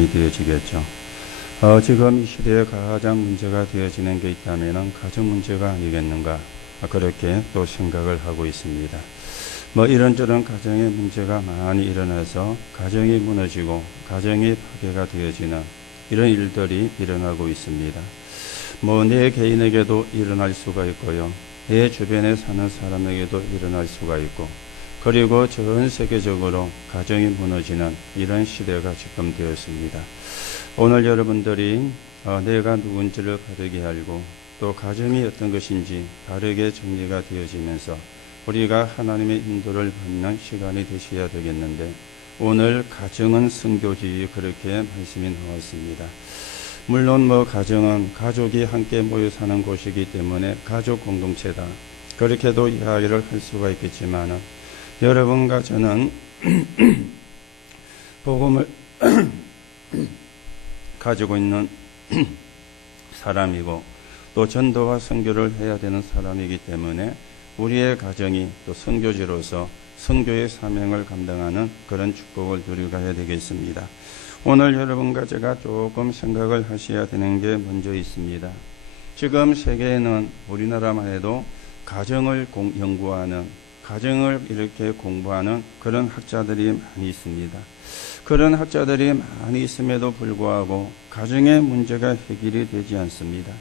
말씀이 되어지겠죠. 지금 이 시대에 가장 문제가 되어지는 게 있다면 가정 문제가 아니겠는가, 그렇게 또 생각을 하고 있습니다. 이런저런 가정의 문제가 많이 일어나서 가정이 무너지고 가정이 파괴가 되어지는 이런 일들이 일어나고 있습니다. 내 개인에게도 일어날 수가 있고요. 내 주변에 사는 사람에게도 일어날 수가 있고, 그리고 전 세계적으로 가정이 무너지는 이런 시대가 지금 되었습니다. 오늘 여러분들이 내가 누군지를 바르게 알고 또 가정이 어떤 것인지 바르게 정리가 되어지면서 우리가 하나님의 인도를 받는 시간이 되셔야 되겠는데, 오늘 가정은 성교지, 그렇게 말씀이 나왔습니다. 물론 가정은 가족이 함께 모여 사는 곳이기 때문에 가족 공동체다, 그렇게도 이야기를 할 수가 있겠지만, 여러분과 저는 복음을 가지고 있는 사람이고 또 전도와 선교를 해야 되는 사람이기 때문에 우리의 가정이 또 선교지로서 선교의 사명을 감당하는 그런 축복을 누리고 가야 되겠습니다. 오늘 여러분과 제가 조금 생각을 하셔야 되는 게 먼저 있습니다. 지금 세계에는 우리나라만 해도 가정을 연구하는, 가정을 이렇게 공부하는 그런 학자들이 많이 있습니다. 그런 학자들이 많이 있음에도 불구하고 가정의 문제가 해결이 되지 않습니다.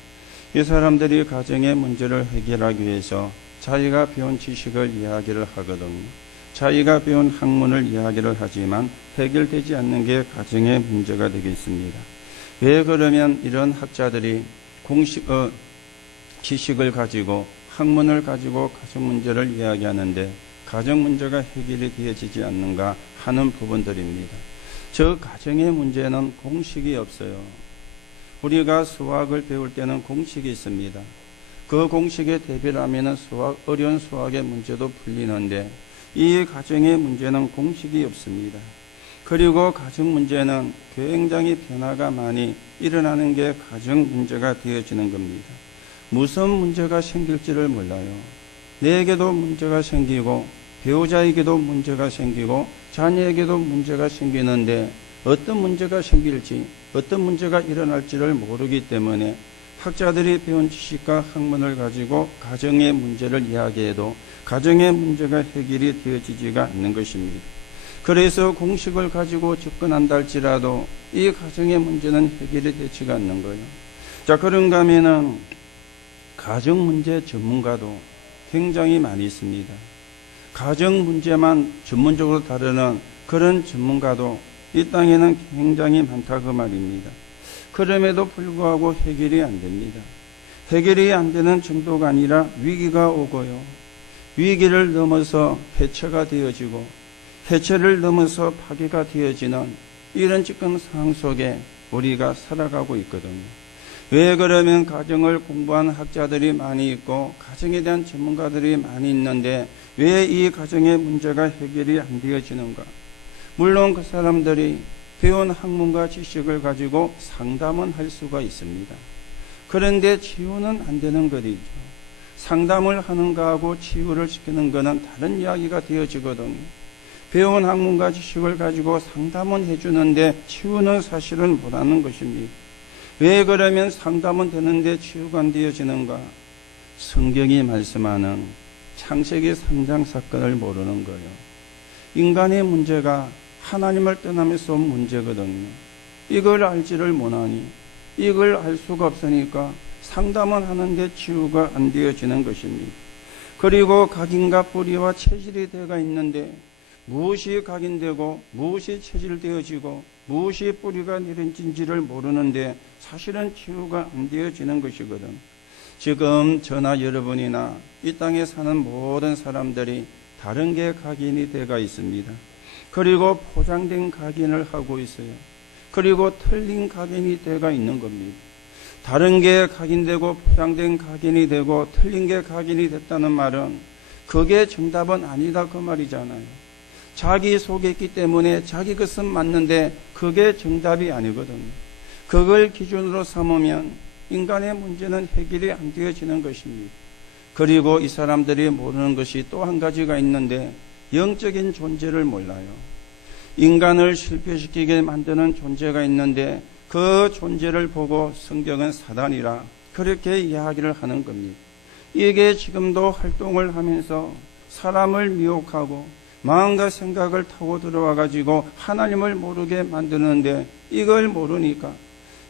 이 사람들이 가정의 문제를 해결하기 위해서 자기가 배운 지식을 이야기를 하거든요. 자기가 배운 학문을 이야기를 하지만 해결되지 않는 게 가정의 문제가 되겠습니다. 왜 그러면 이런 학자들이 지식을 가지고 학문을 가지고 가정 문제를 이야기하는데 가정 문제가 해결이 되어지지 않는가 하는 부분들입니다. 저 가정의 문제는 공식이 없어요. 우리가 수학을 배울 때는 공식이 있습니다. 그 공식에 대비를 하면 어려운 수학의 문제도 풀리는데 이 가정의 문제는 공식이 없습니다. 그리고 가정 문제는 굉장히 변화가 많이 일어나는 게 가정 문제가 되어지는 겁니다. 무슨 문제가 생길지를 몰라요. 내게도 문제가 생기고 배우자에게도 문제가 생기고 자녀에게도 문제가 생기는데 어떤 문제가 생길지, 어떤 문제가 일어날지를 모르기 때문에 학자들이 배운 지식과 학문을 가지고 가정의 문제를 이야기해도 가정의 문제가 해결이 되어지지가 않는 것입니다. 그래서 공식을 가지고 접근한다 할지라도 이 가정의 문제는 해결이 되지가 않는 거예요. 자, 그런가 하면은 가정 문제 전문가도 굉장히 많이 있습니다. 가정 문제만 전문적으로 다루는 그런 전문가도 이 땅에는 굉장히 많다 그 말입니다. 그럼에도 불구하고 해결이 안 됩니다. 해결이 안 되는 정도가 아니라 위기가 오고요. 위기를 넘어서 해체가 되어지고 해체를 넘어서 파괴가 되어지는 이런 지금 상황 속에 우리가 살아가고 있거든요. 왜 그러면 가정을 공부한 학자들이 많이 있고 가정에 대한 전문가들이 많이 있는데 왜 이 가정의 문제가 해결이 안 되어지는가? 물론 그 사람들이 배운 학문과 지식을 가지고 상담은 할 수가 있습니다. 그런데 치유는 안 되는 것이죠. 상담을 하는 거하고 치유를 시키는 것은 다른 이야기가 되어지거든요. 배운 학문과 지식을 가지고 상담은 해주는데 치유는 사실은 못하는 것입니다. 왜 그러면 상담은 되는데 치유가 안 되어지는가? 성경이 말씀하는 창세기 3장 사건을 모르는 거예요. 인간의 문제가 하나님을 떠나면서 온 문제거든요. 이걸 알지를 못하니 이걸 알 수가 없으니까 상담은 하는데 치유가 안 되어지는 것입니다. 그리고 각인과 뿌리와 체질이 되어 있는데 무엇이 각인되고 무엇이 체질되어지고 무엇이 뿌리가 내려진지를 모르는데 사실은 치유가 안 되어지는 것이거든. 지금 저나 여러분이나 이 땅에 사는 모든 사람들이 다른 게 각인이 되어 있습니다. 그리고 포장된 각인을 하고 있어요. 그리고 틀린 각인이 되어 있는 겁니다. 다른 게 각인되고 포장된 각인이 되고 틀린 게 각인이 됐다는 말은 그게 정답은 아니다 그 말이잖아요. 자기 속에 있기 때문에 자기 것은 맞는데 그게 정답이 아니거든요. 그걸 기준으로 삼으면 인간의 문제는 해결이 안 되어지는 것입니다. 그리고 이 사람들이 모르는 것이 또 한 가지가 있는데 영적인 존재를 몰라요. 인간을 실패시키게 만드는 존재가 있는데 그 존재를 보고 성경은 사단이라 그렇게 이야기를 하는 겁니다. 이게 지금도 활동을 하면서 사람을 미혹하고 마음과 생각을 타고 들어와 가지고 하나님을 모르게 만드는데, 이걸 모르니까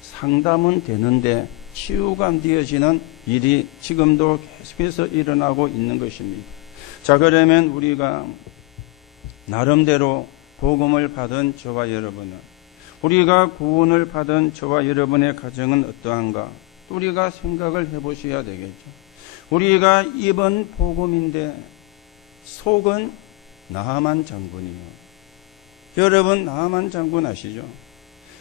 상담은 되는데 치유가 안 되어지는 일이 지금도 계속해서 일어나고 있는 것입니다. 자, 그러면 우리가 나름대로 복음을 받은 저와 여러분은, 우리가 구원을 받은 저와 여러분의 가정은 어떠한가? 우리가 생각을 해보셔야 되겠죠. 우리가 입은 복음인데 속은 나하만 장군이요. 여러분, 나하만 장군 아시죠?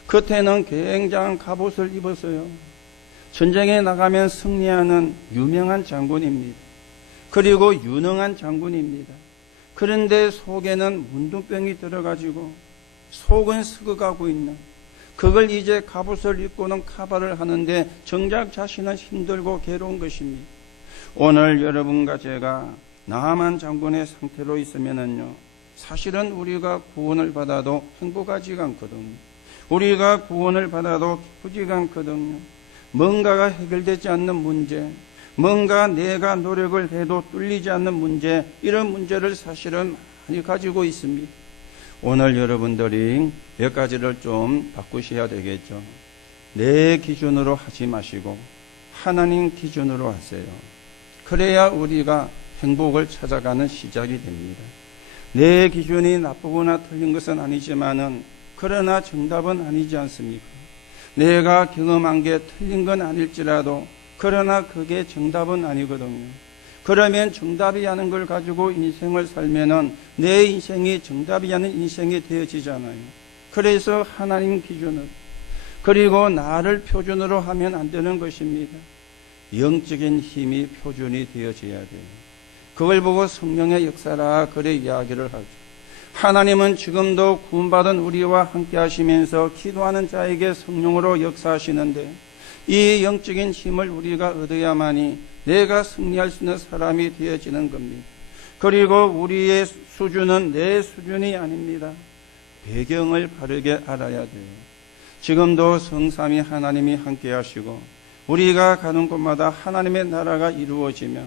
겉에는 굉장한 갑옷을 입었어요. 전쟁에 나가면 승리하는 유명한 장군입니다. 그리고 유능한 장군입니다. 그런데 속에는 문둥병이 들어가지고 속은 썩어가고 있는, 그걸 이제 갑옷을 입고는 카바를 하는데 정작 자신은 힘들고 괴로운 것입니다. 오늘 여러분과 제가 나하만 장군의 상태로 있으면은요, 사실은 우리가 구원을 받아도 행복하지가 않거든요. 우리가 구원을 받아도 기쁘지가 않거든요. 뭔가가 해결되지 않는 문제, 뭔가 내가 노력을 해도 뚫리지 않는 문제, 이런 문제를 사실은 많이 가지고 있습니다. 오늘 여러분들이 몇 가지를 좀 바꾸셔야 되겠죠. 내 기준으로 하지 마시고 하나님 기준으로 하세요. 그래야 우리가 행복을 찾아가는 시작이 됩니다. 내 기준이 나쁘거나 틀린 것은 아니지만은, 그러나 정답은 아니지 않습니까? 내가 경험한 게 틀린 건 아닐지라도 그러나 그게 정답은 아니거든요. 그러면 정답이라는 걸 가지고 인생을 살면은 내 인생이 정답이라는 인생이 되어지잖아요. 그래서 하나님 기준으로, 그리고 나를 표준으로 하면 안 되는 것입니다. 영적인 힘이 표준이 되어져야 돼요. 그걸 보고 성령의 역사라 그래 이야기를 하죠. 하나님은 지금도 구원받은 우리와 함께 하시면서 기도하는 자에게 성령으로 역사하시는데, 이 영적인 힘을 우리가 얻어야만이 내가 승리할 수 있는 사람이 되어지는 겁니다. 그리고 우리의 수준은 내 수준이 아닙니다. 배경을 바르게 알아야 돼요. 지금도 성삼위 하나님이 함께 하시고 우리가 가는 곳마다 하나님의 나라가 이루어지며,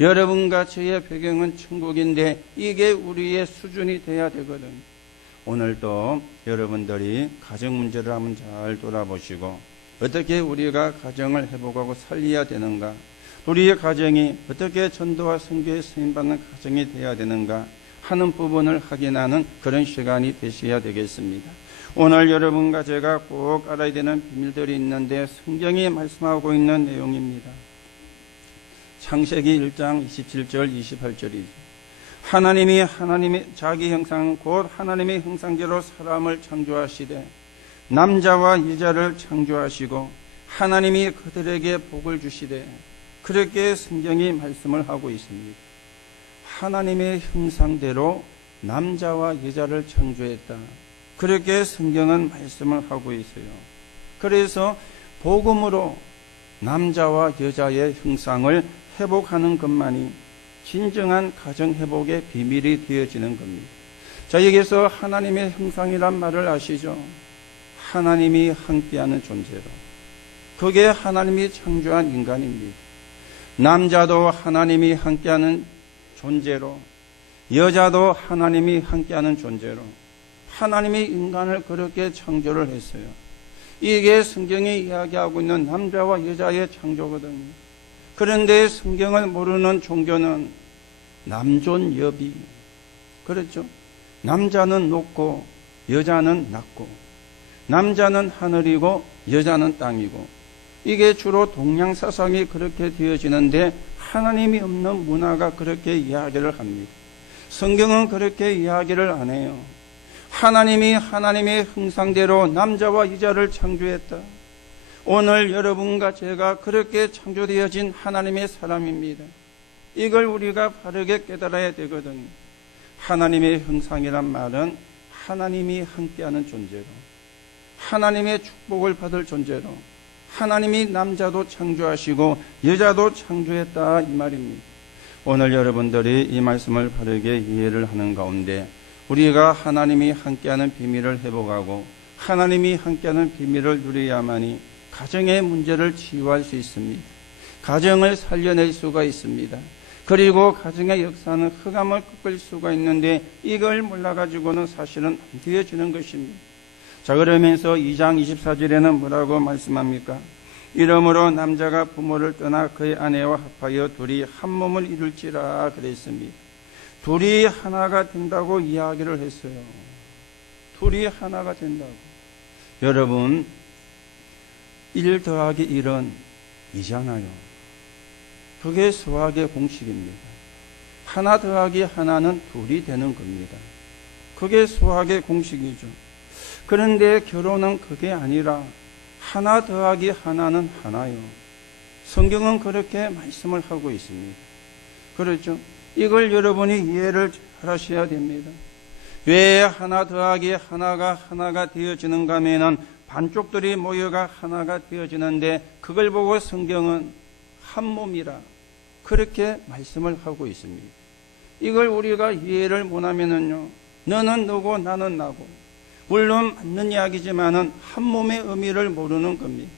여러분과 저의 배경은 천국인데 이게 우리의 수준이 돼야 되거든요. 오늘도 여러분들이 가정 문제를 한번 잘 돌아보시고, 어떻게 우리가 가정을 회복하고 살려야 되는가, 우리의 가정이 어떻게 전도와 선교에 쓰임받는 가정이 되어야 되는가 하는 부분을 확인하는 그런 시간이 되셔야 되겠습니다. 오늘 여러분과 제가 꼭 알아야 되는 비밀들이 있는데, 성경이 말씀하고 있는 내용입니다. 창세기 1장 27절 28절이죠. 하나님이 자기 형상 곧 하나님의 형상대로 사람을 창조하시되 남자와 여자를 창조하시고 하나님이 그들에게 복을 주시되, 그렇게 성경이 말씀을 하고 있습니다. 하나님의 형상대로 남자와 여자를 창조했다. 그렇게 성경은 말씀을 하고 있어요. 그래서 복음으로 남자와 여자의 형상을 회복하는 것만이 진정한 가정 회복의 비밀이 되어지는 겁니다. 자, 여기서 하나님의 형상이란 말을 아시죠? 하나님이 함께하는 존재로, 그게 하나님이 창조한 인간입니다. 남자도 하나님이 함께하는 존재로, 여자도 하나님이 함께하는 존재로 하나님이 인간을 그렇게 창조를 했어요. 이게 성경이 이야기하고 있는 남자와 여자의 창조거든요. 그런데 성경을 모르는 종교는 남존여비, 그렇죠? 남자는 높고 여자는 낮고, 남자는 하늘이고 여자는 땅이고, 이게 주로 동양 사상이 그렇게 되어지는데 하나님이 없는 문화가 그렇게 이야기를 합니다. 성경은 그렇게 이야기를 안 해요. 하나님이 하나님의 형상대로 남자와 여자를 창조했다. 오늘 여러분과 제가 그렇게 창조되어진 하나님의 사람입니다. 이걸 우리가 바르게 깨달아야 되거든요. 하나님의 형상이란 말은 하나님이 함께하는 존재로, 하나님의 축복을 받을 존재로, 하나님이 남자도 창조하시고 여자도 창조했다, 이 말입니다. 오늘 여러분들이 이 말씀을 바르게 이해를 하는 가운데 우리가 하나님이 함께하는 비밀을 회복하고 하나님이 함께하는 비밀을 누려야만이 가정의 문제를 치유할 수 있습니다. 가정을 살려낼 수가 있습니다. 그리고 가정의 역사는 흑암을 꺾을 수가 있는데 이걸 몰라가지고는 사실은 안 되어지는 것입니다. 자, 그러면서 2장 24절에는 뭐라고 말씀합니까? 이러므로 남자가 부모를 떠나 그의 아내와 합하여 둘이 한 몸을 이룰지라 그랬습니다. 둘이 하나가 된다고 이야기를 했어요. 둘이 하나가 된다고. 여러분, 1 더하기 1은 2잖아요. 그게 수학의 공식입니다. 하나 더하기 하나는 둘이 되는 겁니다. 그게 수학의 공식이죠. 그런데 결혼은 그게 아니라 하나 더하기 하나는 하나요. 성경은 그렇게 말씀을 하고 있습니다. 그렇죠? 이걸 여러분이 이해를 잘 하셔야 됩니다. 왜 하나 더하기 하나가 되어지는가 하면은 반쪽들이 모여가 하나가 되어지는데 그걸 보고 성경은 한 몸이라 그렇게 말씀을 하고 있습니다. 이걸 우리가 이해를 못하면은요, 너는 너고 나는 나고, 물론 맞는 이야기지만은 한 몸의 의미를 모르는 겁니다.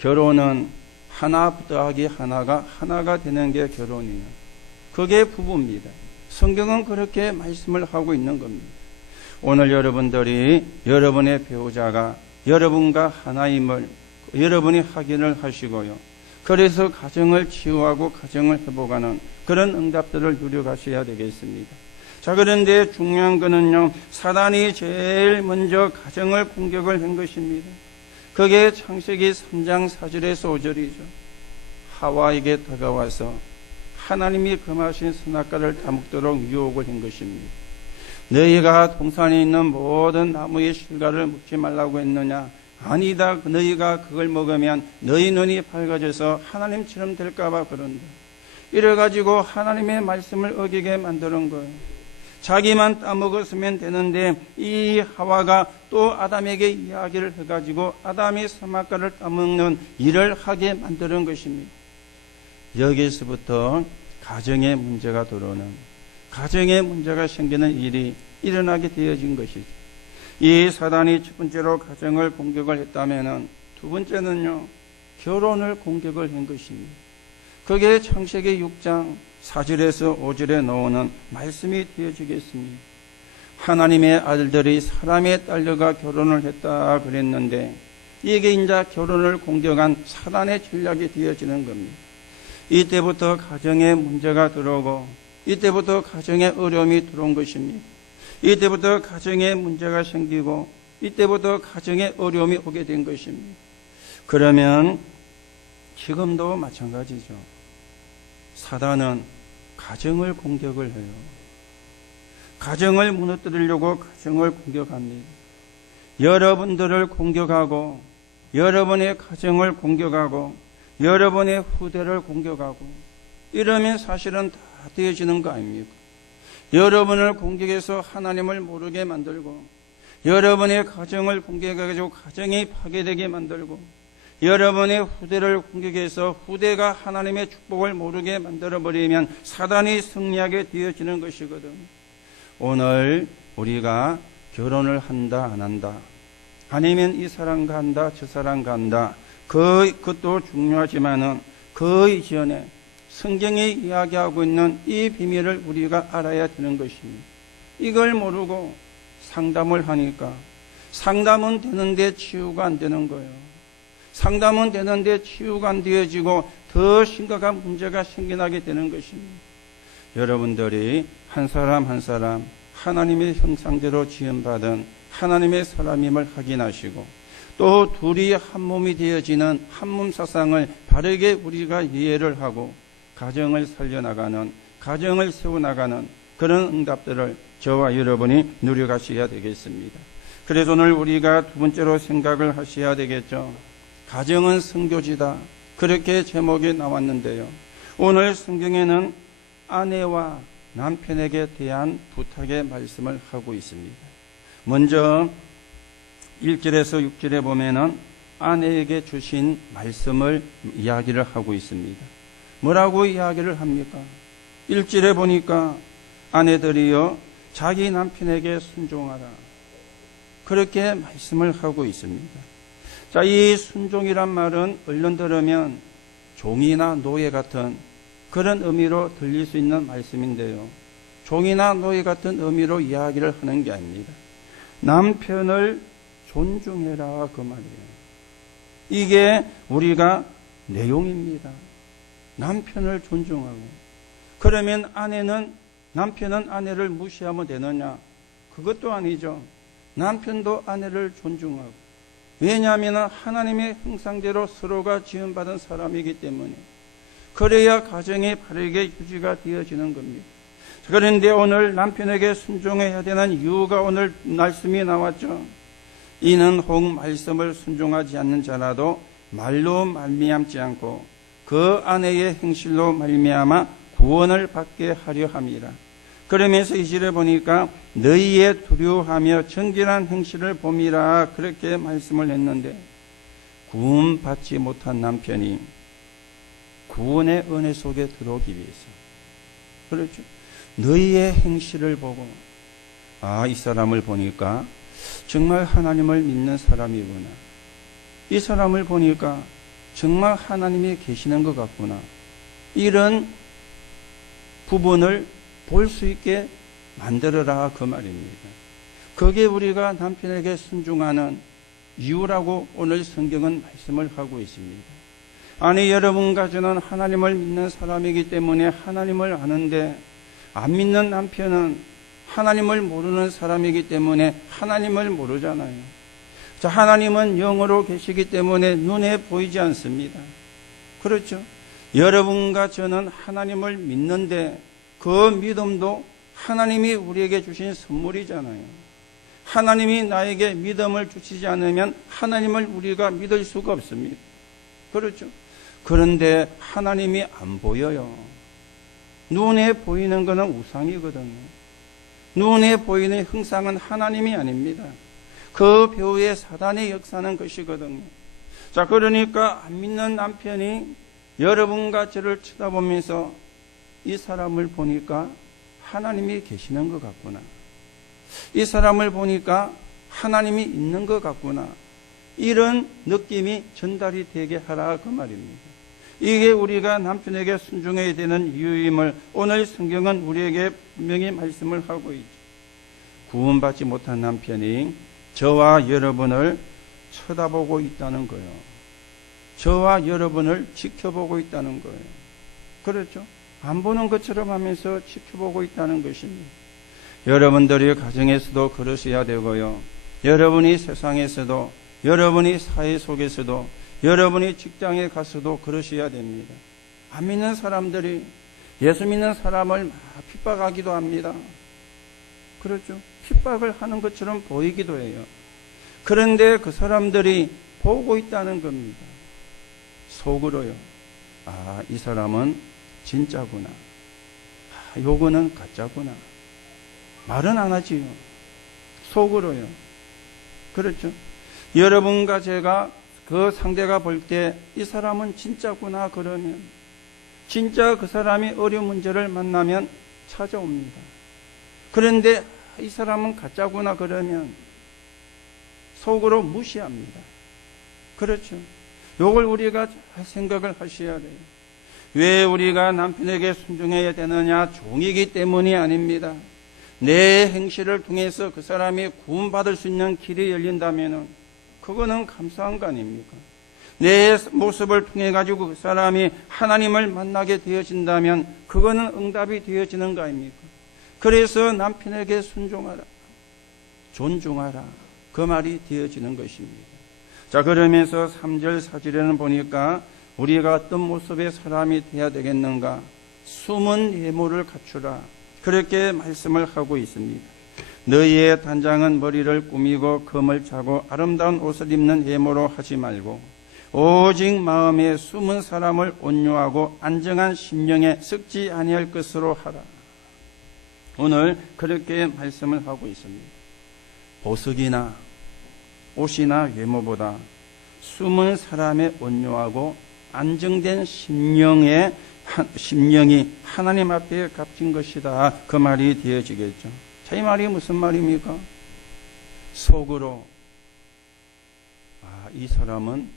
결혼은 하나 더하기 하나가 되는 게 결혼이에요. 그게 부부입니다. 성경은 그렇게 말씀을 하고 있는 겁니다. 오늘 여러분들이 여러분의 배우자가 여러분과 하나임을 여러분이 확인을 하시고요. 그래서 가정을 치유하고 가정을 회복하는 그런 응답들을 누려가셔야 되겠습니다. 자, 그런데 중요한 거는요, 사단이 제일 먼저 가정을 공격을 한 것입니다. 그게 창세기 3장 4절에서 5절이죠. 하와에게 다가와서 하나님이 금하신 선악과를 다 먹도록 유혹을 한 것입니다. 너희가 동산에 있는 모든 나무의 실과를 먹지 말라고 했느냐? 아니다. 너희가 그걸 먹으면 너희 눈이 밝아져서 하나님처럼 될까봐 그런다. 이래가지고 하나님의 말씀을 어기게 만드는 거예요. 자기만 따먹었으면 되는데 이 하와가 또 아담에게 이야기를 해가지고 아담이 선악과를 따먹는 일을 하게 만드는 것입니다. 여기서부터 가정에 문제가 들어오는, 가정에 문제가 생기는 일이 일어나게 되어진 것이죠. 이 사단이 첫 번째로 가정을 공격을 했다면은 두 번째는요, 결혼을 공격을 한 것입니다. 그게 창세기 6장 4절에서 5절에 나오는 말씀이 되어지겠습니다. 하나님의 아들들이 사람의 딸려가 결혼을 했다 그랬는데 이게 이제 결혼을 공격한 사단의 전략이 되어지는 겁니다. 이때부터 가정에 문제가 들어오고 이때부터 가정에 어려움이 들어온 것입니다. 이때부터 가정에 문제가 생기고 이때부터 가정에 어려움이 오게 된 것입니다. 그러면 지금도 마찬가지죠. 사단은 가정을 공격을 해요. 가정을 무너뜨리려고 가정을 공격합니다. 여러분들을 공격하고 여러분의 가정을 공격하고 여러분의 후대를 공격하고 이러면 사실은 다 되어지는 거 아닙니까? 여러분을 공격해서 하나님을 모르게 만들고 여러분의 가정을 공격해가지고 가정이 파괴되게 만들고 여러분의 후대를 공격해서 후대가 하나님의 축복을 모르게 만들어버리면 사단이 승리하게 되어지는 것이거든. 오늘 우리가 결혼을 한다 안 한다 아니면 이 사람과 한다 저 사람과 한다 그것도 중요하지만은 그 이전에 성경이 이야기하고 있는 이 비밀을 우리가 알아야 되는 것입니다. 이걸 모르고 상담을 하니까 상담은 되는데 치유가 안 되는 거예요. 상담은 되는데 치유가 안 되어지고 더 심각한 문제가 생겨나게 되는 것입니다. 여러분들이 한 사람 한 사람 하나님의 형상대로 지음받은 하나님의 사람임을 확인하시고 또 둘이 한 몸이 되어지는 한 몸 사상을 바르게 우리가 이해를 하고 가정을 살려나가는, 가정을 세워나가는 그런 응답들을 저와 여러분이 누려가셔야 되겠습니다. 그래서 오늘 우리가 두 번째로 생각을 하셔야 되겠죠. 가정은 성교지다. 그렇게 제목이 나왔는데요. 오늘 성경에는 아내와 남편에게 대한 부탁의 말씀을 하고 있습니다. 먼저 1절에서 6절에 보면은 아내에게 주신 말씀을 이야기를 하고 있습니다. 뭐라고 이야기를 합니까? 1절에 보니까 아내들이여 자기 남편에게 순종하라. 그렇게 말씀을 하고 있습니다. 자, 이 순종이란 말은 얼른 들으면 종이나 노예 같은 그런 의미로 들릴 수 있는 말씀인데요. 종이나 노예 같은 의미로 이야기를 하는 게 아닙니다. 남편을 존중해라 그 말이에요. 이게 우리가 내용입니다. 남편을 존중하고. 그러면 남편은 아내를 무시하면 되느냐? 그것도 아니죠. 남편도 아내를 존중하고. 왜냐하면 하나님의 형상대로 서로가 지음받은 사람이기 때문에. 그래야 가정이 바르게 유지가 되어지는 겁니다. 그런데 오늘 남편에게 순종해야 되는 이유가 오늘 말씀이 나왔죠. 이는 혹 말씀을 순종하지 않는 자라도 말로 말미암지 않고 그 아내의 행실로 말미암아 구원을 받게 하려 함이라. 그러면서 이 절에 보니까 너희의 두려워하며 정결한 행실을 봄이라 그렇게 말씀을 했는데, 구원받지 못한 남편이 구원의 은혜 속에 들어오기 위해서, 그렇죠? 너희의 행실을 보고, 이 사람을 보니까 정말 하나님을 믿는 사람이구나. 이 사람을 보니까 정말 하나님이 계시는 것 같구나. 이런 부분을 볼 수 있게 만들어라 그 말입니다. 그게 우리가 남편에게 순종하는 이유라고 오늘 성경은 말씀을 하고 있습니다. 아니, 여러분과 저는 하나님을 믿는 사람이기 때문에 하나님을 아는데, 안 믿는 남편은 하나님을 모르는 사람이기 때문에 하나님을 모르잖아요. 자, 하나님은 영으로 계시기 때문에 눈에 보이지 않습니다. 그렇죠? 여러분과 저는 하나님을 믿는데 그 믿음도 하나님이 우리에게 주신 선물이잖아요. 하나님이 나에게 믿음을 주시지 않으면 하나님을 우리가 믿을 수가 없습니다. 그렇죠? 그런데 하나님이 안 보여요. 눈에 보이는 것은 우상이거든요. 눈에 보이는 형상은 하나님이 아닙니다. 그 배후에 사단의 역사는 것이거든요. 자, 그러니까 안 믿는 남편이 여러분과 저를 쳐다보면서 이 사람을 보니까 하나님이 계시는 것 같구나. 이 사람을 보니까 하나님이 있는 것 같구나. 이런 느낌이 전달이 되게 하라 그 말입니다. 이게 우리가 남편에게 순종해야 되는 이유임을 오늘 성경은 우리에게 분명히 말씀을 하고 있죠. 구원받지 못한 남편이 저와 여러분을 쳐다보고 있다는 거예요. 저와 여러분을 지켜보고 있다는 거예요. 그렇죠? 안 보는 것처럼 하면서 지켜보고 있다는 것입니다. 여러분들이 가정에서도 그러셔야 되고요. 여러분이 세상에서도, 여러분이 사회 속에서도, 여러분이 직장에 가서도 그러셔야 됩니다. 안 믿는 사람들이 예수 믿는 사람을 막 핍박하기도 합니다. 그렇죠? 핍박을 하는 것처럼 보이기도 해요. 그런데 그 사람들이 보고 있다는 겁니다. 속으로요. 이 사람은 진짜구나. 요거는 가짜구나. 말은 안 하지요. 속으로요. 그렇죠? 여러분과 제가 그 상대가 볼 때 이 사람은 진짜구나 그러면 진짜 그 사람이 어려운 문제를 만나면 찾아옵니다. 그런데 이 사람은 가짜구나 그러면 속으로 무시합니다. 그렇죠? 요걸 우리가 잘 생각을 하셔야 돼요. 왜 우리가 남편에게 순종해야 되느냐? 종이기 때문이 아닙니다. 내 행실을 통해서 그 사람이 구원받을 수 있는 길이 열린다면 그거는 감사한 거 아닙니까? 내 모습을 통해 가지고 그 사람이 하나님을 만나게 되어진다면 그거는 응답이 되어지는 거 아닙니까? 그래서 남편에게 순종하라, 존중하라, 그 말이 되어지는 것입니다. 자, 그러면서 3절 4절에는 보니까 우리가 어떤 모습의 사람이 되어야 되겠는가? 숨은 예모를 갖추라. 그렇게 말씀을 하고 있습니다. 너희의 단장은 머리를 꾸미고 금을 차고 아름다운 옷을 입는 예모로 하지 말고 오직 마음에 숨은 사람을 온유하고 안정한 심령에 썩지 아니할 것으로 하라. 오늘 그렇게 말씀을 하고 있습니다. 보석이나 옷이나 외모보다 숨은 사람의 온유하고 안정된 심령이 하나님 앞에 값진 것이다. 그 말이 되어지겠죠. 자, 이 말이 무슨 말입니까? 속으로 이 사람은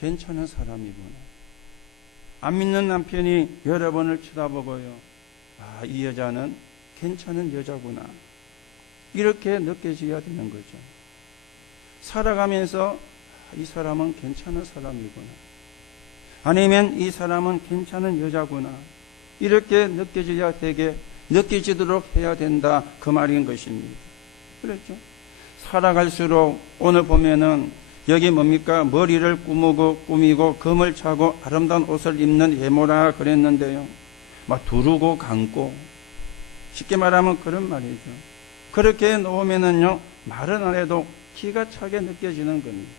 괜찮은 사람이구나. 안 믿는 남편이 여러 번을 쳐다보고요. 이 여자는 괜찮은 여자구나. 이렇게 느껴져야 되는 거죠. 살아가면서 이 사람은 괜찮은 사람이구나. 아니면 이 사람은 괜찮은 여자구나. 이렇게 느껴지도록 해야 된다. 그 말인 것입니다. 그렇죠? 살아갈수록 오늘 보면은 여기 뭡니까? 머리를 꾸미고 금을 차고 아름다운 옷을 입는 외모라 그랬는데요. 막 두르고 감고 쉽게 말하면 그런 말이죠. 그렇게 놓으면은요 말은 안 해도 기가 차게 느껴지는 겁니다.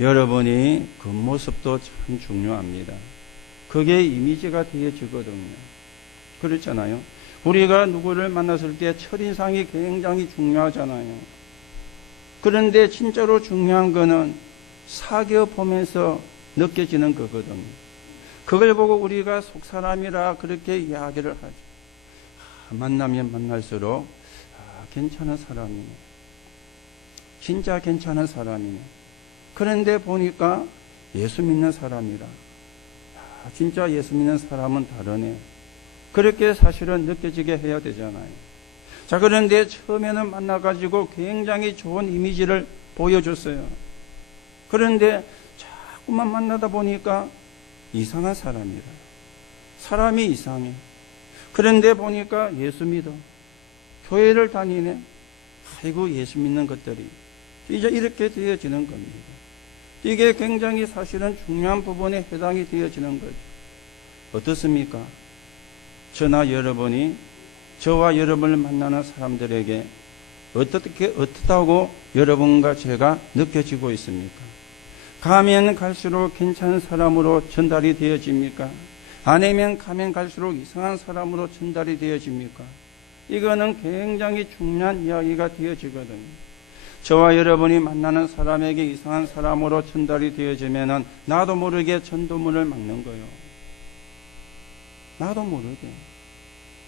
여러분이 겉모습도 참 중요합니다. 그게 이미지가 되어지거든요. 그렇잖아요. 우리가 누구를 만났을 때 첫인상이 굉장히 중요하잖아요. 그런데 진짜로 중요한 거는 사귀어 보면서 느껴지는 거거든요. 그걸 보고 우리가 속사람이라 그렇게 이야기를 하죠. 만나면 만날수록 괜찮은 사람이네. 진짜 괜찮은 사람이네. 그런데 보니까 예수 믿는 사람이라. 진짜 예수 믿는 사람은 다르네. 그렇게 사실은 느껴지게 해야 되잖아요. 자, 그런데 처음에는 만나가지고 굉장히 좋은 이미지를 보여줬어요. 그런데 자꾸만 만나다 보니까 이상한 사람이라. 사람이 이상해. 그런데 보니까 예수 믿어. 교회를 다니네. 아이고, 예수 믿는 것들이. 이제 이렇게 되어지는 겁니다. 이게 굉장히 사실은 중요한 부분에 해당이 되어지는 거죠. 어떻습니까? 저나 여러분이 저와 여러분을 만나는 사람들에게 어떻다고 여러분과 제가 느껴지고 있습니까? 가면 갈수록 괜찮은 사람으로 전달이 되어집니까? 아니면 가면 갈수록 이상한 사람으로 전달이 되어집니까? 이거는 굉장히 중요한 이야기가 되어지거든요. 저와 여러분이 만나는 사람에게 이상한 사람으로 전달이 되어지면은 나도 모르게 전도문을 막는 거예요. 나도 모르게.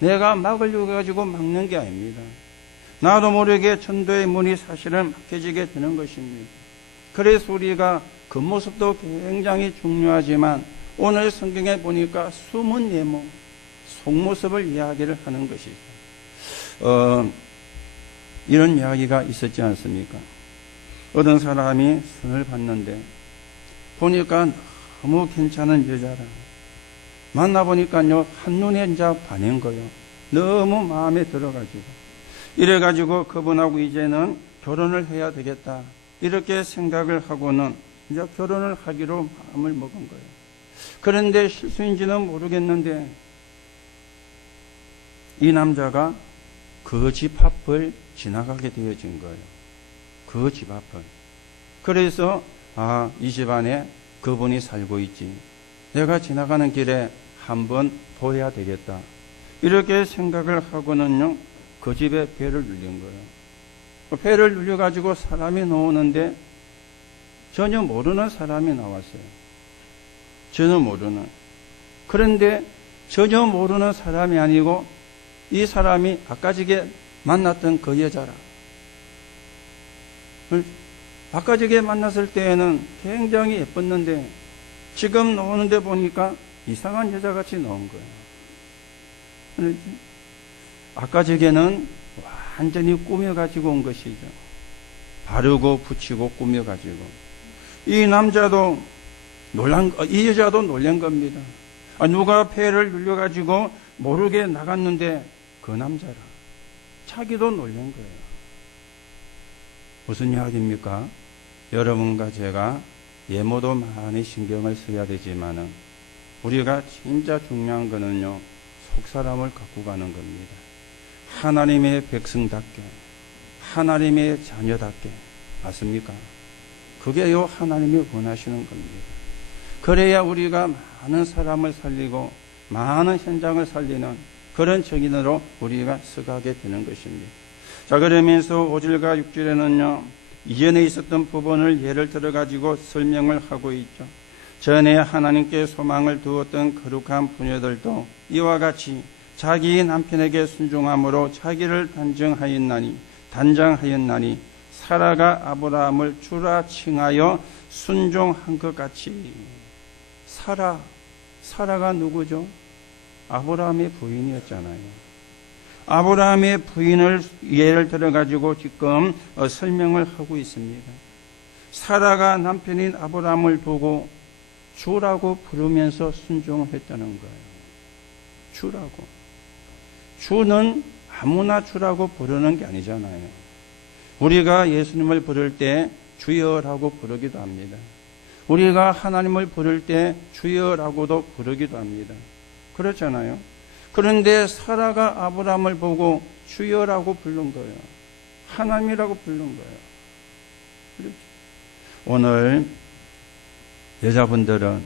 내가 막으려고 가지고 막는 게 아닙니다. 나도 모르게 전도의 문이 사실은 막혀지게 되는 것입니다. 그래서 우리가 겉모습도 굉장히 중요하지만 오늘 성경에 보니까 숨은 외모, 속모습을 이야기를 하는 것이죠. 이런 이야기가 있었지 않습니까? 어떤 사람이 선을 봤는데 보니까 너무 괜찮은 여자라. 만나보니까요, 한눈에 이제 반한 거예요. 너무 마음에 들어가지고. 이래가지고 그분하고 이제는 결혼을 해야 되겠다. 이렇게 생각을 하고는 이제 결혼을 하기로 마음을 먹은 거예요. 그런데 실수인지는 모르겠는데 이 남자가 그 집 앞을 지나가게 되어진 거예요. 그 집 앞을. 그래서 이 집 안에 그분이 살고 있지. 내가 지나가는 길에 한번 보여야 되겠다. 이렇게 생각을 하고는요, 그 집에 배를 눌린 거예요. 배를 눌려가지고 사람이 나오는데 전혀 모르는 사람이 나왔어요. 전혀 모르는. 그런데 전혀 모르는 사람이 아니고 이 사람이 아까 전에 만났던 그 여자라. 아까 전에 만났을 때에는 굉장히 예뻤는데 지금 나오는데 보니까 이상한 여자같이 나온 거예요. 그렇지? 아까 전에는 완전히 꾸며가지고 온 것이죠. 바르고 붙이고 꾸며가지고. 이 남자도 이 여자도 놀란 겁니다. 누가 폐를 눌려가지고 모르게 나갔는데 그 남자라. 자기도 놀란 거예요. 무슨 이야기입니까? 여러분과 제가 외모도 많이 신경을 써야 되지만은 우리가 진짜 중요한 거는요, 속사람을 갖고 가는 겁니다. 하나님의 백성답게, 하나님의 자녀답게. 맞습니까? 그게요, 하나님이 원하시는 겁니다. 그래야 우리가 많은 사람을 살리고 많은 현장을 살리는 그런 정인으로 우리가 서가게 되는 것입니다. 자, 그러면서 5절과 6절에는요, 이전에 있었던 부분을 예를 들어가지고 설명을 하고 있죠. 전에 하나님께 소망을 두었던 거룩한 부녀들도 이와 같이 자기 남편에게 순종함으로 자기를 단장하였나니 사라가 아브라함을 주라 칭하여 순종한 것 같이. 사라가 누구죠? 아브라함의 부인이었잖아요. 아브라함의 부인을 예를 들어가지고 지금 설명을 하고 있습니다. 사라가 남편인 아브라함을 보고 주라고 부르면서 순종했다는 거예요. 주라고. 주는 아무나 주라고 부르는 게 아니잖아요. 우리가 예수님을 부를 때 주여라고 부르기도 합니다. 우리가 하나님을 부를 때 주여라고도 부르기도 합니다. 그렇잖아요. 그런데 사라가 아브라함을 보고 주여라고 부른 거예요. 하나님이라고 부른 거예요. 그렇죠? 오늘 여자분들은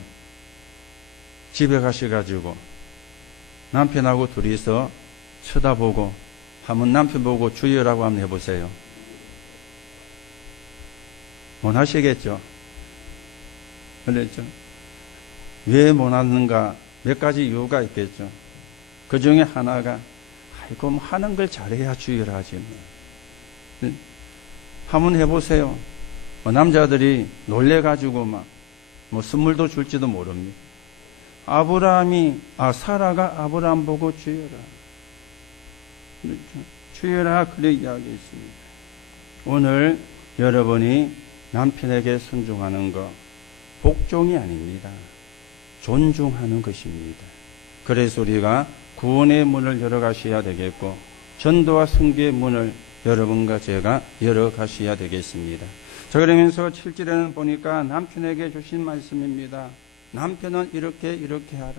집에 가셔가지고 남편하고 둘이서 쳐다보고 한번 남편 보고 주여라고 한번 해보세요. 못 하시겠죠? 그랬죠? 왜 못 하는가? 몇 가지 이유가 있겠죠. 그 중에 하나가, 아이고, 뭐 하는 걸 잘해야 주여라 하지. 한번 해보세요. 남자들이 놀래가지고 뭐 선물도 줄지도 모릅니다. 사라가 아브라함 보고 주여라. 그렇죠. 주여라, 그래 이야기했습니다. 오늘 여러분이 남편에게 순종하는 거, 복종이 아닙니다. 존중하는 것입니다. 그래서 우리가 구원의 문을 열어가셔야 되겠고, 전도와 승계의 문을 여러분과 제가 열어가셔야 되겠습니다. 자, 그러면서 7절에는 보니까 남편에게 주신 말씀입니다. 남편은 이렇게 하라.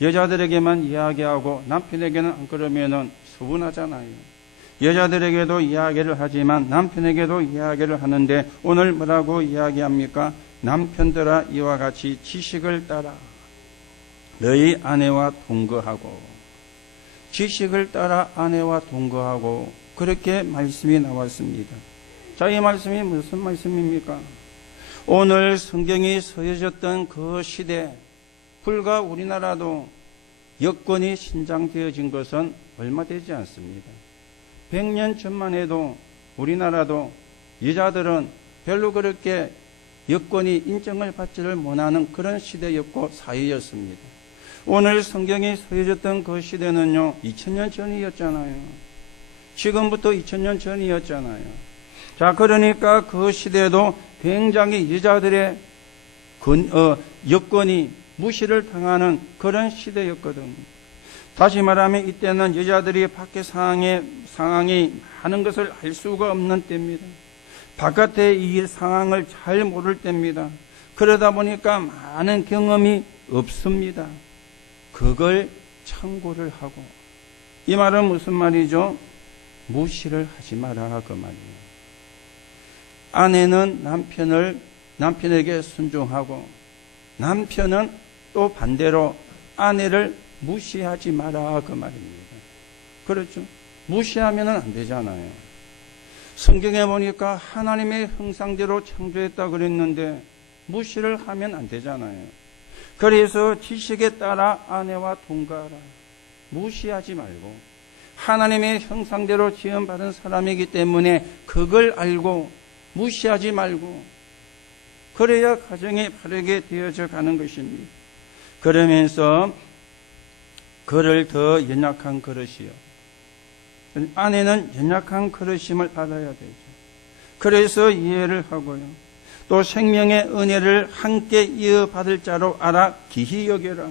여자들에게만 이야기하고 남편에게는 안 그러면은 서운하잖아요. 여자들에게도 이야기를 하지만 남편에게도 이야기를 하는데 오늘 뭐라고 이야기합니까? 남편들아, 이와 같이 지식을 따라 너희 아내와 동거하고, 지식을 따라 아내와 동거하고, 그렇게 말씀이 나왔습니다. 자, 이 말씀이 무슨 말씀입니까? 오늘 성경이 서여졌던 그 시대, 불과 우리나라도 여권이 신장되어진 것은 얼마 되지 않습니다. 100년 전만 해도 우리나라도 여자들은 별로 그렇게 여권이 인정을 받지를 못하는 그런 시대였고 사회였습니다. 오늘 성경이 서여졌던 그 시대는요, 2000년 전이었잖아요. 지금부터 2000년 전이었잖아요. 자, 그러니까 그 시대도 굉장히 여자들의 여건이 무시를 당하는 그런 시대였거든요. 다시 말하면 이때는 여자들이 밖의 상황이 많은 것을 알 수가 없는 때입니다. 바깥의 이 상황을 잘 모를 때입니다. 그러다 보니까 많은 경험이 없습니다. 그걸 참고를 하고, 이 말은 무슨 말이죠? 무시를 하지 마라, 그 말이에요. 아내는 남편에게 순종하고, 남편은 또 반대로 아내를 무시하지 마라, 그 말입니다. 그렇죠? 무시하면 안 되잖아요. 성경에 보니까 하나님의 형상대로 창조했다 그랬는데 무시를 하면 안 되잖아요. 그래서 지식에 따라 아내와 동거하라. 무시하지 말고, 하나님의 형상대로 지음받은 사람이기 때문에 그걸 알고 무시하지 말고, 그래야 가정이 바르게 되어져 가는 것입니다. 그러면서 그를 더 연약한 그릇이요, 아내는 연약한 그릇임을 알아야 되죠. 그래서 이해를 하고요, 또 생명의 은혜를 함께 이어받을 자로 알아 기히 여겨라.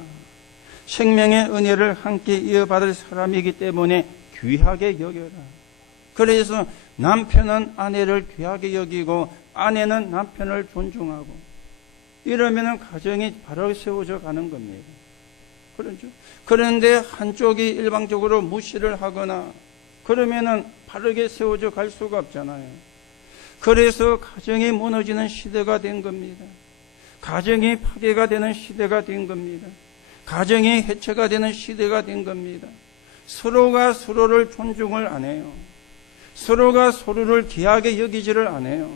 생명의 은혜를 함께 이어받을 사람이기 때문에 귀하게 여겨라. 그래서 남편은 아내를 귀하게 여기고 아내는 남편을 존중하고, 이러면 가정이 바로 세워져 가는 겁니다. 그렇죠? 그런데 한쪽이 일방적으로 무시를 하거나 그러면은 바르게 세워져 갈 수가 없잖아요. 그래서 가정이 무너지는 시대가 된 겁니다. 가정이 파괴가 되는 시대가 된 겁니다. 가정이 해체가 되는 시대가 된 겁니다. 서로가 서로를 존중을 안 해요. 서로가 서로를 귀하게 여기지를 않아요.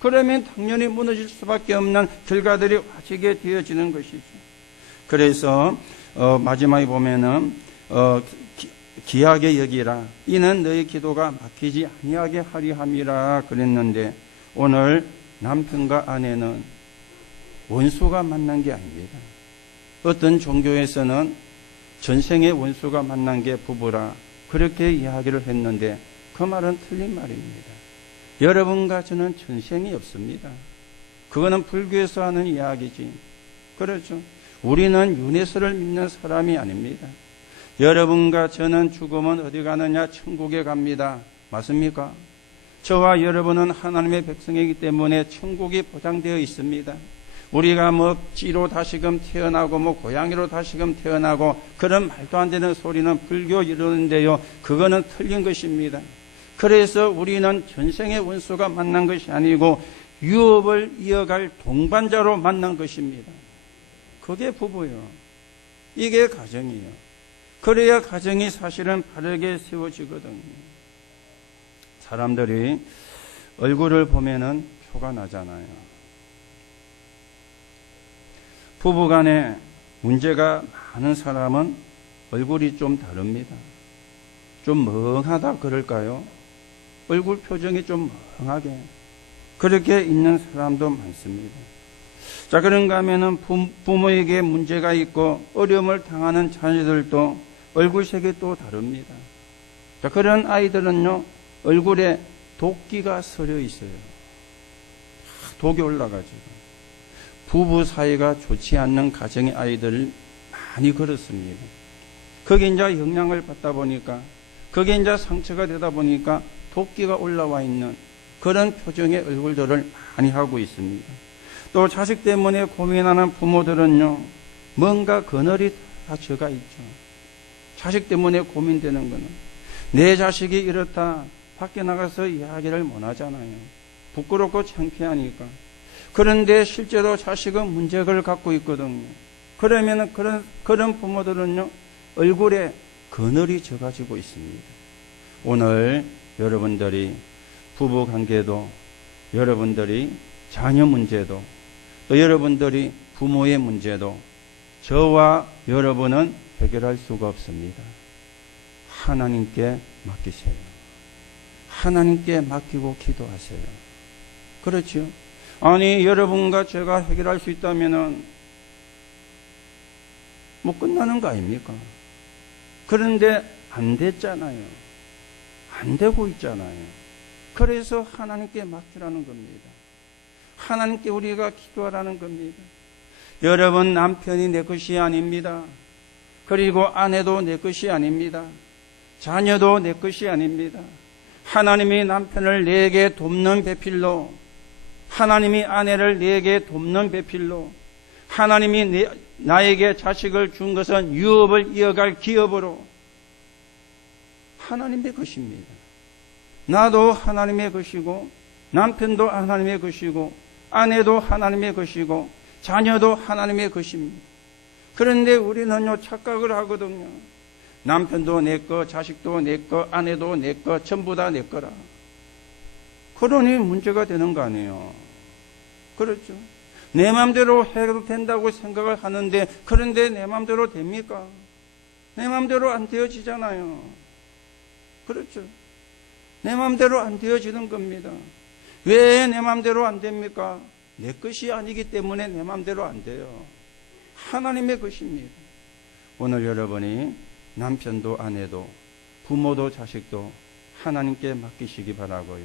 그러면 당연히 무너질 수밖에 없는 결과들이 와지게 되어지는 것이죠. 그래서 마지막에 보면은 귀하게 여기라. 이는 너희 기도가 막히지 아니하게 하리 함이라 그랬는데, 오늘 남편과 아내는 원수가 만난 게 아닙니다. 어떤 종교에서는 전생의 원수가 만난 게 부부라 그렇게 이야기를 했는데, 그 말은 틀린 말입니다. 여러분과 저는 전생이 없습니다. 그거는 불교에서 하는 이야기지. 그렇죠? 우리는 윤회설을 믿는 사람이 아닙니다. 여러분과 저는 죽으면 어디 가느냐? 천국에 갑니다. 맞습니까? 저와 여러분은 하나님의 백성이기 때문에 천국이 보장되어 있습니다. 우리가 뭐 쥐로 다시금 태어나고 뭐 고양이로 다시금 태어나고 그런 말도 안 되는 소리는 불교 이러는데요, 그거는 틀린 것입니다. 그래서 우리는 전생의 원수가 만난 것이 아니고 유업을 이어갈 동반자로 만난 것입니다. 그게 부부요. 이게 가정이에요. 그래야 가정이 사실은 바르게 세워지거든요. 사람들이 얼굴을 보면은 표가 나잖아요. 부부간에 문제가 많은 사람은 얼굴이 좀 다릅니다. 좀 멍하다 그럴까요? 얼굴 표정이 좀 멍하게 그렇게 있는 사람도 많습니다. 자, 그런가 하면은 부모에게 문제가 있고 어려움을 당하는 자녀들도 얼굴색이 또 다릅니다. 자, 그런 아이들은요, 얼굴에 도끼가 서려 있어요. 독이 올라가지고. 부부 사이가 좋지 않는 가정의 아이들 많이 그렇습니다. 거기 이제 영향을 받다 보니까, 거기 이제 상처가 되다 보니까 도끼가 올라와 있는 그런 표정의 얼굴들을 많이 하고 있습니다. 또 자식 때문에 고민하는 부모들은요, 뭔가 그늘이 다 져가 있죠. 자식 때문에 고민되는 거는 내 자식이 이렇다 밖에 나가서 이야기를 못 하잖아요. 부끄럽고 창피하니까. 그런데 실제로 자식은 문제를 갖고 있거든요. 그러면 그런 부모들은요, 얼굴에 그늘이 져가지고 있습니다. 오늘 여러분들이 부부 관계도, 여러분들이 자녀 문제도, 또 여러분들이 부모의 문제도 저와 여러분은 해결할 수가 없습니다. 하나님께 맡기세요. 하나님께 맡기고 기도하세요. 그렇죠? 아니, 여러분과 제가 해결할 수 있다면은 뭐 끝나는 거 아닙니까? 그런데 안 됐잖아요. 안 되고 있잖아요. 그래서 하나님께 맡기라는 겁니다. 하나님께 우리가 기도하라는 겁니다. 여러분, 남편이 내 것이 아닙니다. 그리고 아내도 내 것이 아닙니다. 자녀도 내 것이 아닙니다. 하나님이 남편을 내게 돕는 배필로, 하나님이 아내를 내게 돕는 배필로, 하나님이 나에게 자식을 준 것은 유업을 이어갈 기업으로 하나님의 것입니다. 나도 하나님의 것이고, 남편도 하나님의 것이고, 아내도 하나님의 것이고, 자녀도 하나님의 것입니다. 그런데 우리는요, 착각을 하거든요. 남편도 내 거, 자식도 내 거, 아내도 내 거, 전부 다 내 거라. 그러니 문제가 되는 거 아니에요. 그렇죠? 내 마음대로 해도 된다고 생각을 하는데, 그런데 내 마음대로 됩니까? 내 마음대로 안 되어지잖아요. 그렇죠? 내 마음대로 안 되어지는 겁니다. 왜 내 마음대로 안 됩니까? 내 것이 아니기 때문에 내 마음대로 안 돼요. 하나님의 것입니다. 오늘 여러분이 남편도 아내도 부모도 자식도 하나님께 맡기시기 바라고요.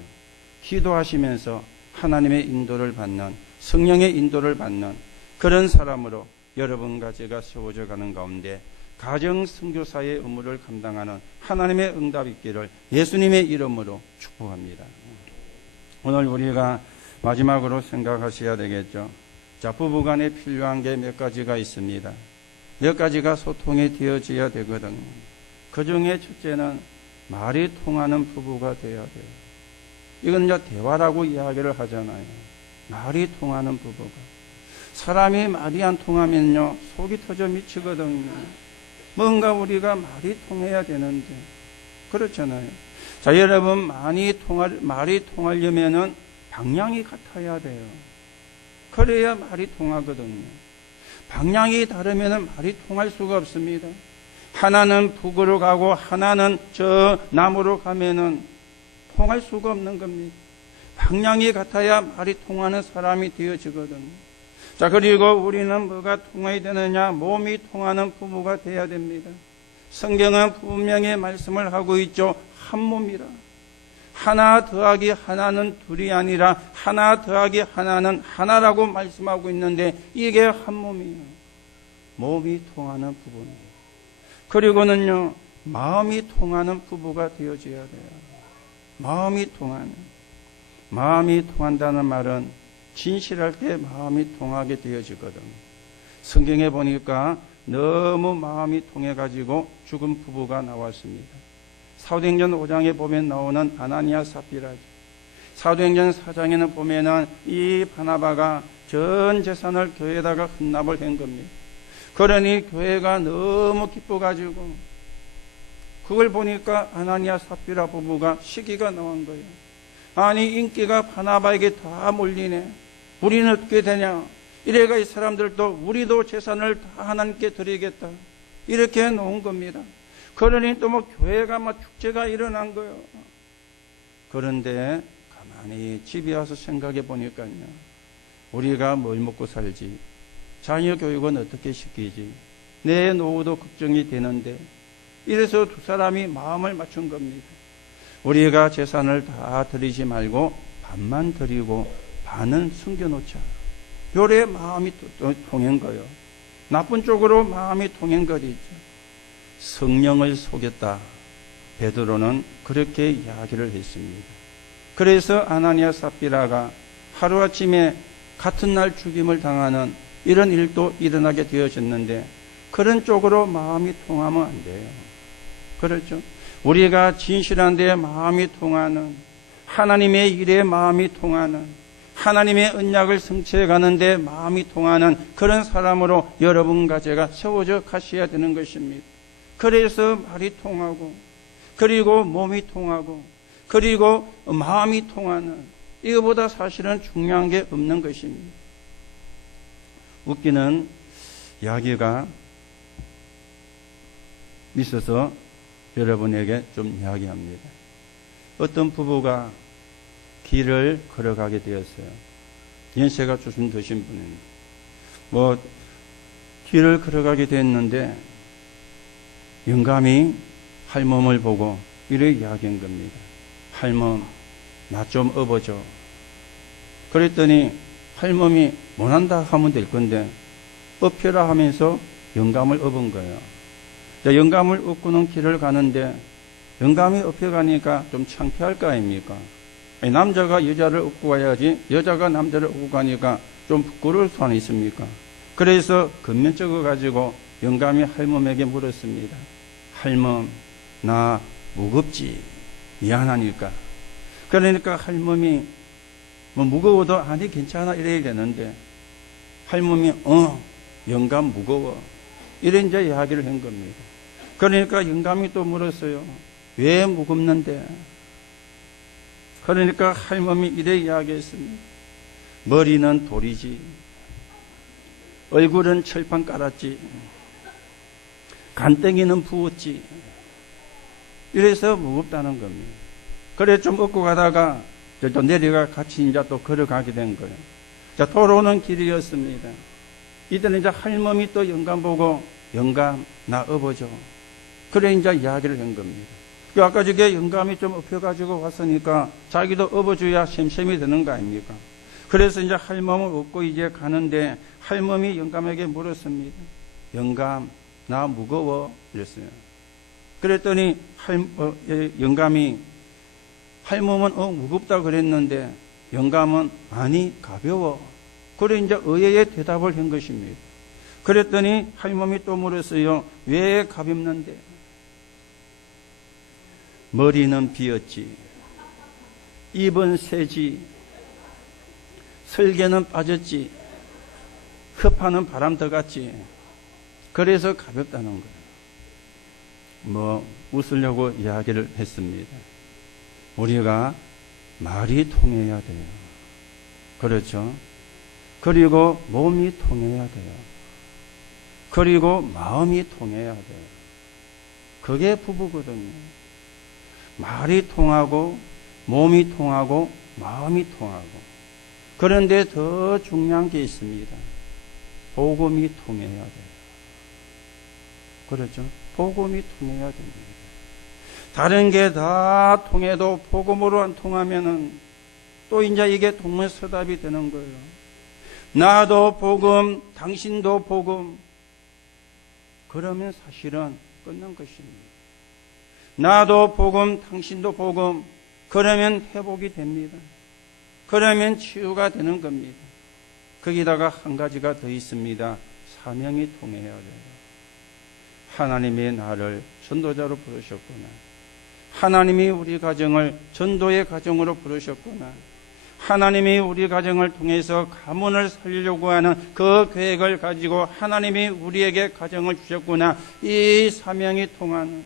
기도하시면서 하나님의 인도를 받는, 성령의 인도를 받는 그런 사람으로 여러분과 제가 세워져 가는 가운데 가정 선교사의 의무를 감당하는 하나님의 응답 있기를 예수님의 이름으로 축복합니다. 오늘 우리가 마지막으로 생각하셔야 되겠죠. 자, 부부간에 필요한 게 몇 가지가 있습니다. 몇 가지가 소통이 되어져야 되거든요. 그 중에 첫째는 말이 통하는 부부가 되어야 돼요. 이건 이제 대화라고 이야기를 하잖아요. 말이 통하는 부부가. 사람이 말이 안 통하면요, 속이 터져 미치거든요. 뭔가 우리가 말이 통해야 되는데, 그렇잖아요. 자, 여러분, 말이 통하려면은 방향이 같아야 돼요. 그래야 말이 통하거든요. 방향이 다르면 말이 통할 수가 없습니다. 하나는 북으로 가고 하나는 저 남으로 가면은 통할 수가 없는 겁니다. 방향이 같아야 말이 통하는 사람이 되어지거든. 자, 그리고 우리는 뭐가 통해야 되느냐? 몸이 통하는 부부가 돼야 됩니다. 성경은 분명히 말씀을 하고 있죠. 한 몸이라. 하나 더하기 하나는 둘이 아니라 하나 더하기 하나는 하나라고 말씀하고 있는데 이게 한 몸이에요. 몸이 통하는 부부입니다. 그리고는요, 마음이 통하는 부부가 되어져야 돼요. 마음이 통한다는 말은 진실할 때 마음이 통하게 되어지거든. 성경에 보니까 너무 마음이 통해가지고 죽은 부부가 나왔습니다. 사도행전 5장에 보면 나오는 아나니아 삽비라죠. 사도행전 4장에는 보면은 이 바나바가 전 재산을 교회에다가 헌납을 한 겁니다. 그러니 교회가 너무 기뻐가지고 그걸 보니까 아나니아 삽비라 부부가 시기가 나온 거예요. 아니, 인기가 바나바에게 다 몰리네. 우리는 어떻게 되냐? 이래가 이 사람들도 우리도 재산을 다 하나님께 드리겠다. 이렇게 해 놓은 겁니다. 그러니 또 뭐 교회가 막 축제가 일어난 거예요. 그런데 가만히 집에 와서 생각해 보니까요. 우리가 뭘 먹고 살지? 자녀 교육은 어떻게 시키지? 내 노후도 걱정이 되는데 이래서 두 사람이 마음을 맞춘 겁니다. 우리가 재산을 다 드리지 말고 반만 드리고 반은 숨겨놓자. 요래 마음이 통한 거예요. 나쁜 쪽으로 마음이 통한 거리죠. 성령을 속였다. 베드로는 그렇게 이야기를 했습니다. 그래서 아나니아 삽비라가 하루아침에 같은 날 죽임을 당하는 이런 일도 일어나게 되어졌는데 그런 쪽으로 마음이 통하면 안 돼요. 그렇죠? 우리가 진실한 데 마음이 통하는, 하나님의 일에 마음이 통하는, 하나님의 언약을 성취해 가는데 마음이 통하는 그런 사람으로 여러분과 제가 세워져 가셔야 되는 것입니다. 그래서 말이 통하고, 그리고 몸이 통하고, 그리고 마음이 통하는, 이거보다 사실은 중요한 게 없는 것입니다. 웃기는 이야기가 있어서 여러분에게 좀 이야기합니다. 어떤 부부가 길을 걸어가게 되었어요. 연세가 좀 드신 분입니다. 길을 걸어가게 됐는데 영감이 할멈을 보고 이렇게 이야기한 겁니다. 할멈, 나 좀 업어줘. 그랬더니 할멈이 못한다 하면 될 건데 업혀라 하면서 영감을 업은 거예요. 영감을 업고는 길을 가는데 영감이 업혀가니까 좀 창피할 거 아닙니까? 남자가 여자를 업고 가야지 여자가 남자를 업고 가니까 좀 부끄러울 수 있습니까? 그래서 겉면적어 가지고 영감이 할멈에게 물었습니다. 할멈, 나 무겁지? 미안하니까. 그러니까 할멈이 무거워도 아니 괜찮아 이래야 되는데 할멈이 영감 무거워 이런 이제 이야기를 한 겁니다. 그러니까 영감이 또 물었어요. 왜 무겁는데? 그러니까 할멈이 이래 이야기했습니다. 머리는 돌이지, 얼굴은 철판 깔았지, 간땡이는 부었지. 이래서 무겁다는 겁니다. 그래 좀 업고 가다가 또 내려가 같이 이제 또 걸어가게 된 거예요. 자, 돌아오는 길이었습니다. 이때는 이제 할멈이 또 영감 보고 영감 나 업어줘. 그래 이제 이야기를 한 겁니다. 아까 저게 영감이 좀 업혀가지고 왔으니까 자기도 업어줘야 셈셈이 되는 거 아닙니까? 그래서 이제 할멈을 업고 이제 가는데 할멈이 영감에게 물었습니다. 영감 나 무거워 이랬어요. 그랬더니 영감이 할멈은 무겁다 그랬는데 영감은 아니 가벼워. 그래 이제 의외의 대답을 한 것입니다. 그랬더니 할멈이 또 물었어요. 왜 가볍는데? 머리는 비었지, 입은 새지, 설계는 빠졌지, 흡하는 바람 들어갔지. 그래서 가볍다는 거예요. 웃으려고 이야기를 했습니다. 우리가 말이 통해야 돼요. 그렇죠? 그리고 몸이 통해야 돼요. 그리고 마음이 통해야 돼요. 그게 부부거든요. 말이 통하고 몸이 통하고 마음이 통하고. 그런데 더 중요한 게 있습니다. 복음이 통해야 돼요. 그렇죠? 복음이 통해야 됩니다. 다른 게 다 통해도 복음으로 안 통하면은 또 이제 이게 동문서답이 되는 거예요. 나도 복음, 당신도 복음. 그러면 사실은 끝난 것입니다. 나도 복음, 당신도 복음. 그러면 회복이 됩니다. 그러면 치유가 되는 겁니다. 거기다가 한 가지가 더 있습니다. 사명이 통해야 돼요. 하나님이 나를 전도자로 부르셨구나. 하나님이 우리 가정을 전도의 가정으로 부르셨구나. 하나님이 우리 가정을 통해서 가문을 살리려고 하는 그 계획을 가지고 하나님이 우리에게 가정을 주셨구나. 이 사명이 통하는,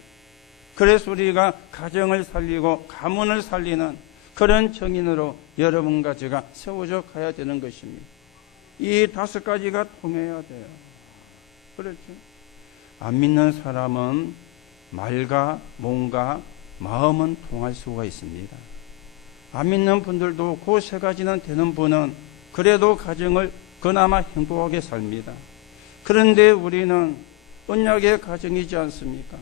그래서 우리가 가정을 살리고 가문을 살리는 그런 정인으로 여러분과 제가 세워져 가야 되는 것입니다. 이 5가지가 통해야 돼요. 그렇죠? 안 믿는 사람은 말과 몸과 마음은 통할 수가 있습니다. 안 믿는 분들도 그 3가지는 되는 분은 그래도 가정을 그나마 행복하게 삽니다. 그런데 우리는 언약의 가정이지 않습니까?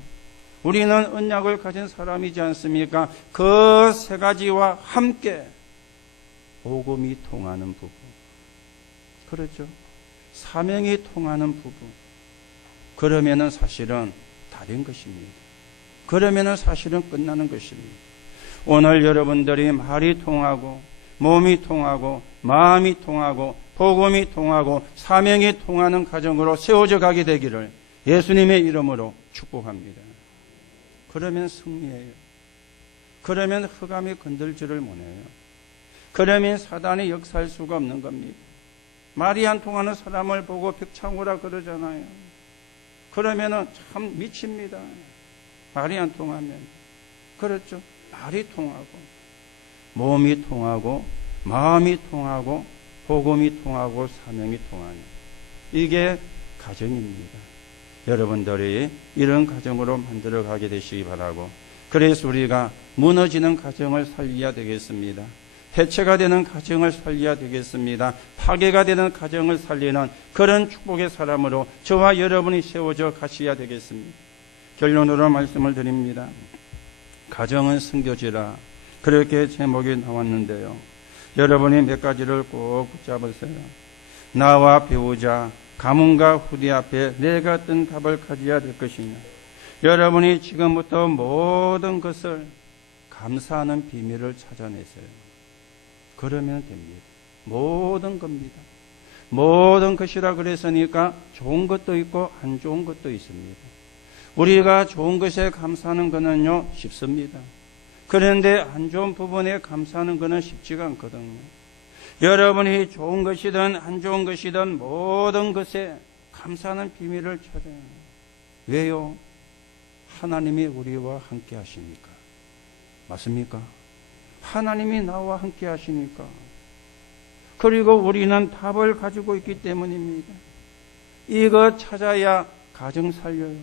우리는 언약을 가진 사람이지 않습니까? 그 3가지와 함께 복음이 통하는 부부. 그렇죠? 사명이 통하는 부부. 그러면은 사실은 다 된 것입니다. 그러면은 사실은 끝나는 것입니다. 오늘 여러분들이 말이 통하고 몸이 통하고 마음이 통하고 복음이 통하고 사명이 통하는 가정으로 세워져 가게 되기를 예수님의 이름으로 축복합니다. 그러면 승리해요. 그러면 흑암이 건들지를 못해요. 그러면 사단이 역사할 수가 없는 겁니다. 말이 안 통하는 사람을 보고 벽창호라 그러잖아요. 그러면은 참 미칩니다. 말이 안 통하면. 그렇죠? 말이 통하고 몸이 통하고 마음이 통하고 복음이 통하고 사명이 통하는 이게 가정입니다. 여러분들이 이런 가정으로 만들어 가게 되시기 바라고, 그래서 우리가 무너지는 가정을 살려야 되겠습니다. 해체가 되는 가정을 살려야 되겠습니다. 파괴가 되는 가정을 살리는 그런 축복의 사람으로 저와 여러분이 세워져 가셔야 되겠습니다. 결론으로 말씀을 드립니다. 가정은 성교지라, 그렇게 제목이 나왔는데요. 여러분이 몇 가지를 꼭 붙잡으세요. 나와 배우자, 가문과 후대 앞에 내가 어떤 답을 가져야 될 것이냐. 여러분이 지금부터 모든 것을 감사하는 비밀을 찾아내세요. 그러면 됩니다. 모든 겁니다. 모든 것이라 그랬으니까 좋은 것도 있고 안 좋은 것도 있습니다. 우리가 좋은 것에 감사하는 것은요 쉽습니다. 그런데 안 좋은 부분에 감사하는 것은 쉽지가 않거든요. 여러분이 좋은 것이든 안 좋은 것이든 모든 것에 감사하는 비밀을 찾아야 해요. 왜요? 하나님이 우리와 함께 하시니까. 맞습니까? 하나님이 나와 함께 하시니까. 그리고 우리는 답을 가지고 있기 때문입니다. 이거 찾아야 가정 살려요.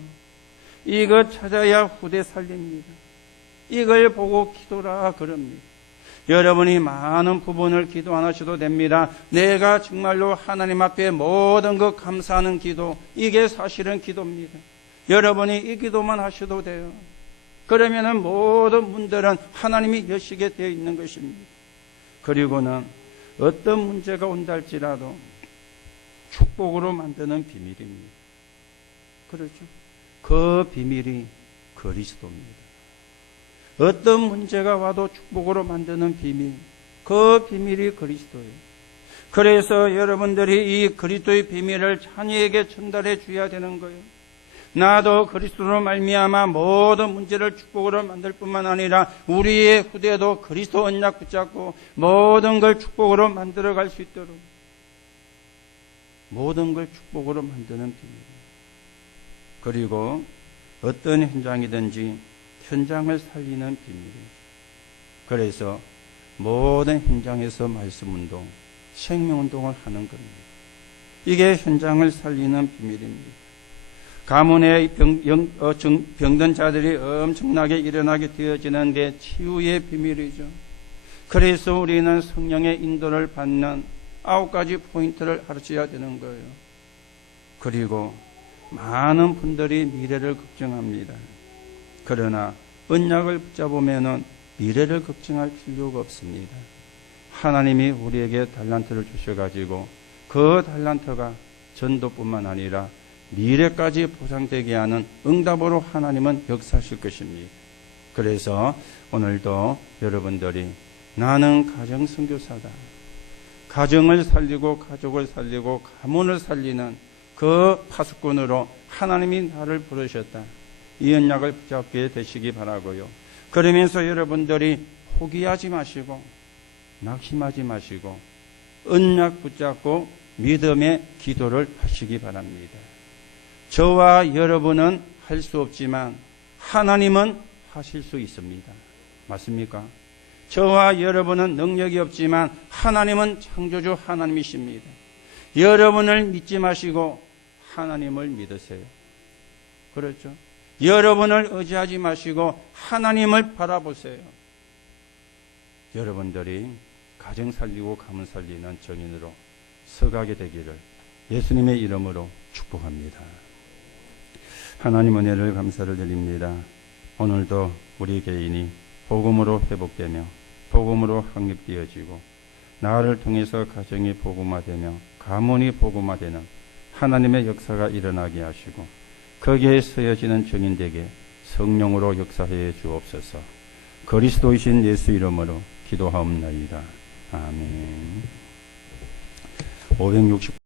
이거 찾아야 후대 살립니다. 이걸 보고 기도라 그럽니다. 여러분이 많은 부분을 기도 안 하셔도 됩니다. 내가 정말로 하나님 앞에 모든 것 감사하는 기도, 이게 사실은 기도입니다. 여러분이 이 기도만 하셔도 돼요. 그러면은 모든 문들은 하나님이 여시게 되어 있는 것입니다. 그리고는 어떤 문제가 온다 할지라도 축복으로 만드는 비밀입니다. 그렇죠? 그 비밀이 그리스도입니다. 어떤 문제가 와도 축복으로 만드는 비밀, 그 비밀이 그리스도예요. 그래서 여러분들이 이 그리스도의 비밀을 자녀에게 전달해 줘야 되는 거예요. 나도 그리스도로 말미암아 모든 문제를 축복으로 만들 뿐만 아니라 우리의 후대도 그리스도 언약 붙잡고 모든 걸 축복으로 만들어 갈 수 있도록, 모든 걸 축복으로 만드는 비밀. 그리고 어떤 현장이든지 현장을 살리는 비밀이에요. 그래서 모든 현장에서 말씀운동, 생명운동을 하는 겁니다. 이게 현장을 살리는 비밀입니다. 가문에 병든 자들이 엄청나게 일어나게 되어지는 게 치유의 비밀이죠. 그래서 우리는 성령의 인도를 받는 9가지 포인트를 알아야 되는 거예요. 그리고 많은 분들이 미래를 걱정합니다. 그러나 언약을 붙잡으면 미래를 걱정할 필요가 없습니다. 하나님이 우리에게 달란트를 주셔가지고 그 달란트가 전도뿐만 아니라 미래까지 보상되게 하는 응답으로 하나님은 역사하실 것입니다. 그래서 오늘도 여러분들이 나는 가정 선교사다. 가정을 살리고 가족을 살리고 가문을 살리는 그 파수꾼으로 하나님이 나를 부르셨다. 이 언약을 붙잡게 되시기 바라고요. 그러면서 여러분들이 포기하지 마시고 낙심하지 마시고 언약 붙잡고 믿음의 기도를 하시기 바랍니다. 저와 여러분은 할 수 없지만 하나님은 하실 수 있습니다. 맞습니까? 저와 여러분은 능력이 없지만 하나님은 창조주 하나님이십니다. 여러분을 믿지 마시고 하나님을 믿으세요. 그렇죠? 여러분을 의지하지 마시고 하나님을 바라보세요. 여러분들이 가정 살리고 가문 살리는 정인으로 서가게 되기를 예수님의 이름으로 축복합니다. 하나님 은혜를 감사를 드립니다. 오늘도 우리 개인이 복음으로 회복되며 복음으로 확립되어지고 나를 통해서 가정이 복음화되며 가문이 복음화되는 하나님의 역사가 일어나게 하시고 거기에 서여지는 정인되게 성령으로 역사해 주옵소서. 그리스도이신 예수 이름으로 기도하옵나이다. 아멘. 569